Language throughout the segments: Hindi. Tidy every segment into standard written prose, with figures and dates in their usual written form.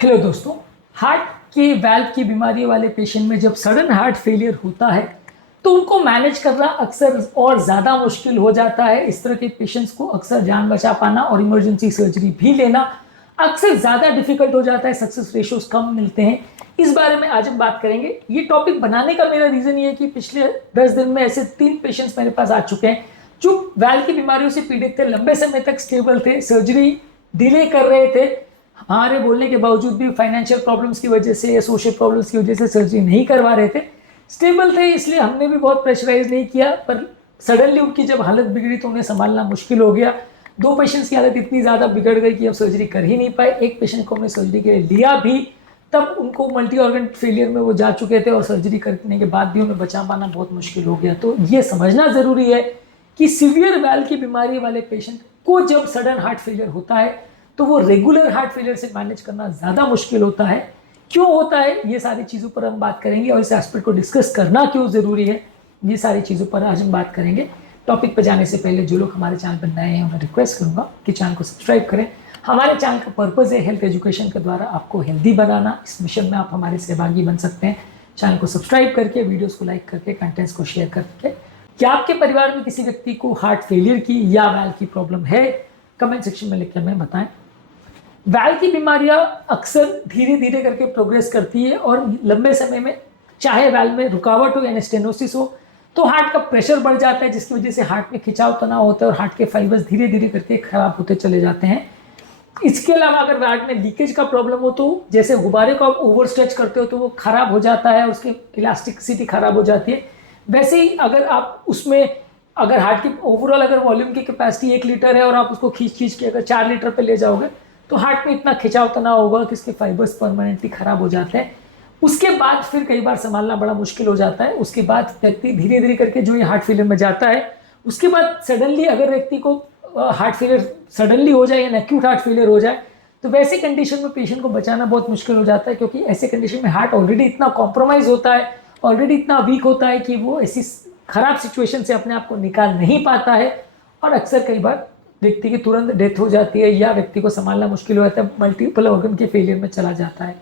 हेलो दोस्तों। हार्ट के वाल्व की बीमारी वाले पेशेंट में जब सडन हार्ट फेलियर होता है तो उनको मैनेज करना अक्सर और ज़्यादा मुश्किल हो जाता है। इस तरह के पेशेंट्स को अक्सर जान बचा पाना और इमरजेंसी सर्जरी भी लेना अक्सर ज़्यादा डिफिकल्ट हो जाता है। सक्सेस रेशियोज कम मिलते हैं। इस बारे में आज हम बात करेंगे। ये टॉपिक बनाने का मेरा रीज़न ये है कि पिछले 10 दिन में ऐसे 3 पेशेंट्स मेरे पास आ चुके हैं जो वाल्व की बीमारियों से पीड़ित थे, लंबे समय तक स्टेबल थे, सर्जरी डिले कर रहे थे। हमारे बोलने के बावजूद भी फाइनेंशियल प्रॉब्लम्स की वजह से या सोशल प्रॉब्लम्स की वजह से सर्जरी नहीं करवा रहे थे। स्टेबल थे, इसलिए हमने भी बहुत प्रेशराइज नहीं किया, पर सडनली उनकी जब हालत बिगड़ी तो उन्हें संभालना मुश्किल हो गया। 2 पेशेंट्स की हालत इतनी ज़्यादा बिगड़ गई कि अब सर्जरी कर ही नहीं पाए। एक पेशेंट को हमने सर्जरी के लिए लिया भी, तब उनको मल्टी ऑर्गन फेलियर में वो जा चुके थे और सर्जरी करने के बाद भी उन्हें बचा पाना बहुत मुश्किल हो गया। तो ये समझना ज़रूरी है कि सीवियर वाल्व की बीमारी वाले पेशेंट को जब सडन हार्ट फेलियर होता है तो वो रेगुलर हार्ट फेलियर से मैनेज करना ज़्यादा मुश्किल होता है। क्यों होता है, ये सारी चीज़ों पर हम बात करेंगे और इस एस्पेक्ट को डिस्कस करना क्यों ज़रूरी है, ये सारी चीज़ों पर आज हम बात करेंगे। टॉपिक पर जाने से पहले जो लोग हमारे चैनल पर नए हैं उन्हें रिक्वेस्ट करूँगा कि चैनल को सब्सक्राइब करें। हमारे चैनल का पर्पज़ है हेल्थ एजुकेशन के द्वारा आपको हेल्दी बनाना। इस मिशन में आप हमारे सहभागी बन सकते हैं चैनल को सब्सक्राइब करके, वीडियोज़ को लाइक करके, कंटेंट्स को शेयर करके। क्या आपके परिवार में किसी व्यक्ति को हार्ट फेलियर की या वाल्व की प्रॉब्लम है? कमेंट सेक्शन में लिख के हमें बताएं। वाल्व की बीमारियां अक्सर धीरे धीरे करके प्रोग्रेस करती है और लंबे समय में चाहे वाल्व में रुकावट हो या स्टेनोसिस हो तो हार्ट का प्रेशर बढ़ जाता है, जिसकी वजह से हार्ट में खिंचाव तनाव होता है और हार्ट के फाइबर्स धीरे धीरे करके खराब होते चले जाते हैं। इसके अलावा अगर हार्ट में लीकेज का प्रॉब्लम हो तो जैसे गुब्बारे को आप ओवर स्ट्रेच करते हो तो वो खराब हो जाता है और उसकी इलास्टिसिटी खराब हो जाती है। वैसे ही अगर आप उसमें अगर हार्ट की ओवरऑल अगर वॉल्यूम की कैपेसिटी 1 लीटर है और आप उसको खींच खींच के अगर 4 लीटर पे ले जाओगे तो हार्ट में इतना खिंचाव तनाव होगा कि इसके फाइबर्स परमानेंटली खराब हो जाते हैं। उसके बाद फिर कई बार संभालना बड़ा मुश्किल हो जाता है। उसके बाद व्यक्ति धीरे धीरे करके जो ये हार्ट फेलियर में जाता है, उसके बाद सडनली अगर व्यक्ति को हार्ट फेलियर सडनली हो जाए या एक्यूट हार्ट फेलियर हो जाए तो वैसी कंडीशन में पेशेंट को बचाना बहुत मुश्किल हो जाता है, क्योंकि ऐसे कंडीशन में हार्ट ऑलरेडी इतना कॉम्प्रोमाइज होता है, ऑलरेडी इतना वीक होता है कि वो ऐसी खराब सिचुएशन से अपने आप को निकाल नहीं पाता है और अक्सर कई बार व्यक्ति की तुरंत डेथ हो जाती है या व्यक्ति को संभालना मुश्किल हो जाता है, मल्टीपल ऑर्गन के फेलियर में चला जाता है।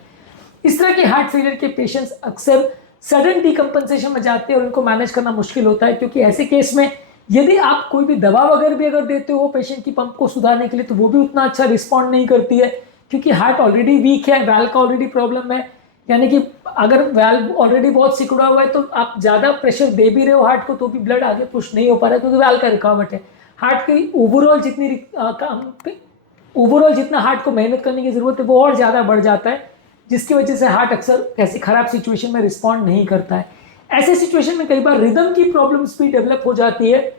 इस तरह के हार्ट फेलियर के पेशेंट्स अक्सर सडन डिकम्पनसेशन में जाते हैं और उनको मैनेज करना मुश्किल होता है, क्योंकि ऐसे केस में यदि आप कोई भी दवा वगैरह भी अगर देते हो पेशेंट की पंप को सुधारने के लिए तो वो भी उतना अच्छा रिस्पॉन्ड नहीं करती है, क्योंकि हार्ट ऑलरेडी वीक है, वाल्व का ऑलरेडी प्रॉब्लम है। यानी कि अगर वाल्व ऑलरेडी बहुत सिकुड़ा हुआ है तो आप ज़्यादा प्रेशर दे भी रहे हो हार्ट को तो भी ब्लड आगे पुश नहीं हो पा रहा है, क्योंकि वाल्व का रुकावट है। हार्ट की ओवरऑल जितना हार्ट को मेहनत करने की ज़रूरत है वो और ज़्यादा बढ़ जाता है, जिसकी वजह से हार्ट अक्सर ऐसी खराब सिचुएशन में रिस्पॉन्ड नहीं करता है। ऐसे सिचुएशन में कई बार रिदम की प्रॉब्लम्स भी डेवलप हो जाती है,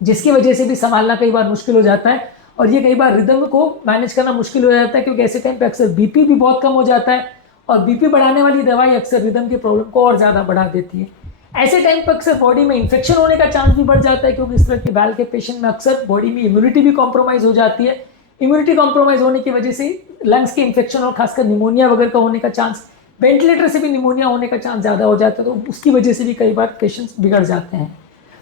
जिसकी वजह से भी संभालना कई बार मुश्किल हो जाता है और ये कई बार रिदम को मैनेज करना मुश्किल हो जाता है, क्योंकि ऐसे टाइम पे अक्सर बीपी भी बहुत कम हो जाता है और बीपी बढ़ाने वाली दवाई अक्सर रिदम की प्रॉब्लम को और ज़्यादा बढ़ा देती है। ऐसे टाइम पर अक्सर बॉडी में इन्फेक्शन होने का चांस भी बढ़ जाता है, क्योंकि इस तरह के वाल्व के पेशेंट में अक्सर बॉडी में इम्यूनिटी भी कॉम्प्रोमाइज़ हो जाती है। इम्यूनिटी कॉम्प्रोमाइज़ होने की वजह से लंग्स के इन्फेक्शन और खासकर निमोनिया वगैरह का होने का चांस, वेंटिलेटर से भी निमोनिया होने का चांस ज़्यादा हो जाता है, तो उसकी वजह से भी कई बार पेशेंट्स बिगड़ जाते हैं।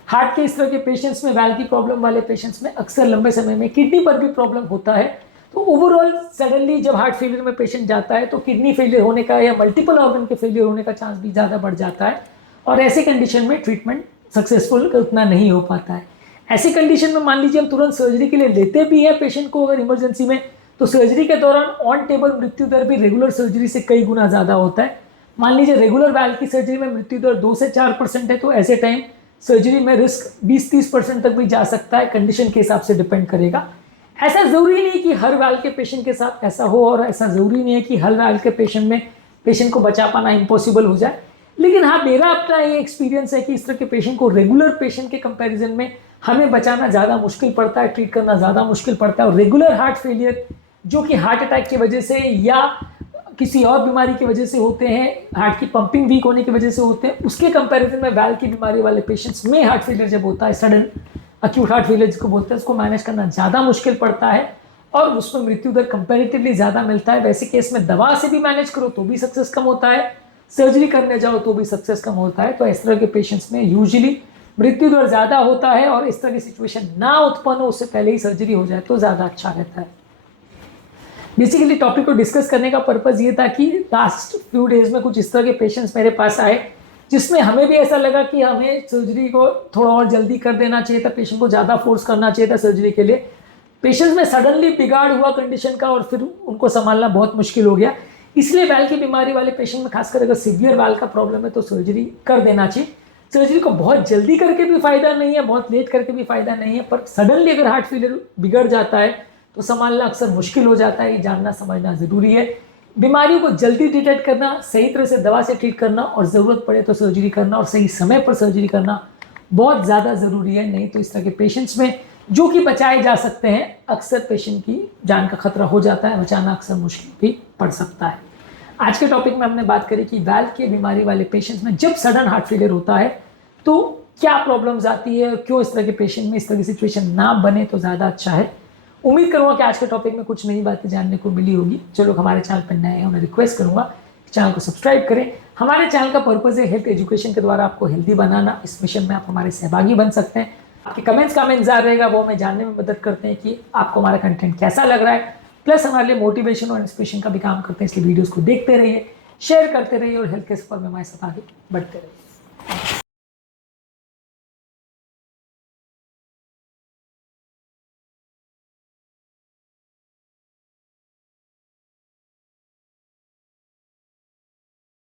हार्ट के इस तरह के पेशेंट्स में, वाल्व की प्रॉब्लम वाले पेशेंट्स में अक्सर लंबे समय में किडनी पर भी प्रॉब्लम होता है। तो ओवरऑल सडनली जब हार्ट फेलियर में पेशेंट जाता है तो किडनी फेलियर होने का या मल्टीपल ऑर्गन के फेलियर होने का चांस भी ज़्यादा बढ़ जाता है और ऐसे कंडीशन में ट्रीटमेंट सक्सेसफुल उतना नहीं हो पाता है। ऐसी कंडीशन में मान लीजिए हम तुरंत सर्जरी के लिए लेते भी हैं पेशेंट को अगर इमरजेंसी में, तो सर्जरी के दौरान ऑन टेबल मृत्यु दर भी रेगुलर सर्जरी से कई गुना ज़्यादा होता है। मान लीजिए रेगुलर वाल्व की सर्जरी में मृत्यु दर 2 से 4% है, तो ऐसे टाइम सर्जरी में रिस्क 20-30% तक भी जा सकता है, कंडीशन के हिसाब से डिपेंड करेगा। ऐसा ज़रूरी नहीं कि हर वाल्व के पेशेंट के साथ ऐसा हो और ऐसा ज़रूरी नहीं है कि हर वाल्व के पेशेंट में पेशेंट को बचा पाना इम्पॉसिबल हो जाए, लेकिन हाँ मेरा अपना ये एक्सपीरियंस है कि इस तरह के पेशेंट को रेगुलर पेशेंट के कंपैरिजन में हमें बचाना ज़्यादा मुश्किल पड़ता है, ट्रीट करना ज़्यादा मुश्किल पड़ता है। और रेगुलर हार्ट फेलियर जो कि हार्ट अटैक की वजह से या किसी और बीमारी की वजह से होते हैं, हार्ट की पंपिंग वीक होने की वजह से होते हैं, उसके कंपैरिजन में वाल्व की बीमारी वाले पेशेंट्स में हार्ट फेलियर जब होता है, सडन अक्यूट हार्ट फेलियर जिसको बोलते हैं, उसको मैनेज करना ज़्यादा मुश्किल पड़ता है और उसमें मृत्यु दर कंपैरेटिवली ज़्यादा मिलता है। वैसे केस में दवा से भी मैनेज करो तो भी सक्सेस कम होता है, सर्जरी करने जाओ तो भी सक्सेस कम होता है। तो इस तरह के पेशेंट्स में यूजुअली मृत्यु दर ज़्यादा होता है और इस तरह की सिचुएशन ना उत्पन्न हो उससे पहले ही सर्जरी हो जाए तो ज़्यादा अच्छा रहता है। बेसिकली टॉपिक को डिस्कस करने का पर्पज़ ये था कि लास्ट फ्यू डेज में कुछ इस तरह के पेशेंट्स मेरे पास आए जिसमें हमें भी ऐसा लगा कि हमें सर्जरी को थोड़ा और जल्दी कर देना चाहिए था, पेशेंट को ज़्यादा फोर्स करना चाहिए था सर्जरी के लिए। पेशेंट्स में सडनली बिगाड़ हुआ कंडीशन का और फिर उनको संभालना बहुत मुश्किल हो गया। इसलिए वाल्व की बीमारी वाले पेशेंट में खासकर अगर सीवियर वाल्व का प्रॉब्लम है तो सर्जरी कर देना चाहिए। सर्जरी को बहुत जल्दी करके भी फायदा नहीं है, बहुत लेट करके भी फायदा नहीं है, पर सडनली अगर हार्ट फेलियर बिगड़ जाता है तो संभालना अक्सर मुश्किल हो जाता है। ये जानना समझना ज़रूरी है। बीमारियों को जल्दी डिटेक्ट करना, सही तरह से दवा से ट्रीट करना और ज़रूरत पड़े तो सर्जरी करना और सही समय पर सर्जरी करना बहुत ज़्यादा ज़रूरी है। नहीं तो इस तरह के पेशेंट्स में जो कि बचाए जा सकते हैं, अक्सर पेशेंट की जान का खतरा हो जाता है, बचाना अक्सर मुश्किल भी पड़ सकता है। आज के टॉपिक में हमने बात करी कि वाल्व की बीमारी वाले पेशेंट्स में जब सडन हार्ट फेलियर होता है तो क्या प्रॉब्लम्स आती है और क्यों इस तरह के पेशेंट में इस तरह की सिचुएशन ना बने तो ज़्यादा अच्छा है। उम्मीद करूँगा कि आज के टॉपिक में कुछ नई बातें जानने को मिली होगी। जो लोग हमारे चैनल पर नए हैं उन्हें रिक्वेस्ट करूँगा कि चैनल को सब्सक्राइब करें। हमारे चैनल का पर्पज़ है हेल्थ एजुकेशन के द्वारा आपको हेल्दी बनाना। इस मिशन में आप हमारे सहभागी बन सकते हैं। आपके कमेंट्स का हमें इंतजार रहेगा, वो हमें जानने में मदद करते हैं कि आपको हमारा कंटेंट कैसा लग रहा है। प्लस हमारे लिए मोटिवेशन और इंस्पिरेशन का भी काम करते हैं। इसलिए वीडियोज़ को देखते रहिए, शेयर करते रहिए और हेल्थ के सफर में हमारे साथ आगे बढ़ते रहिए।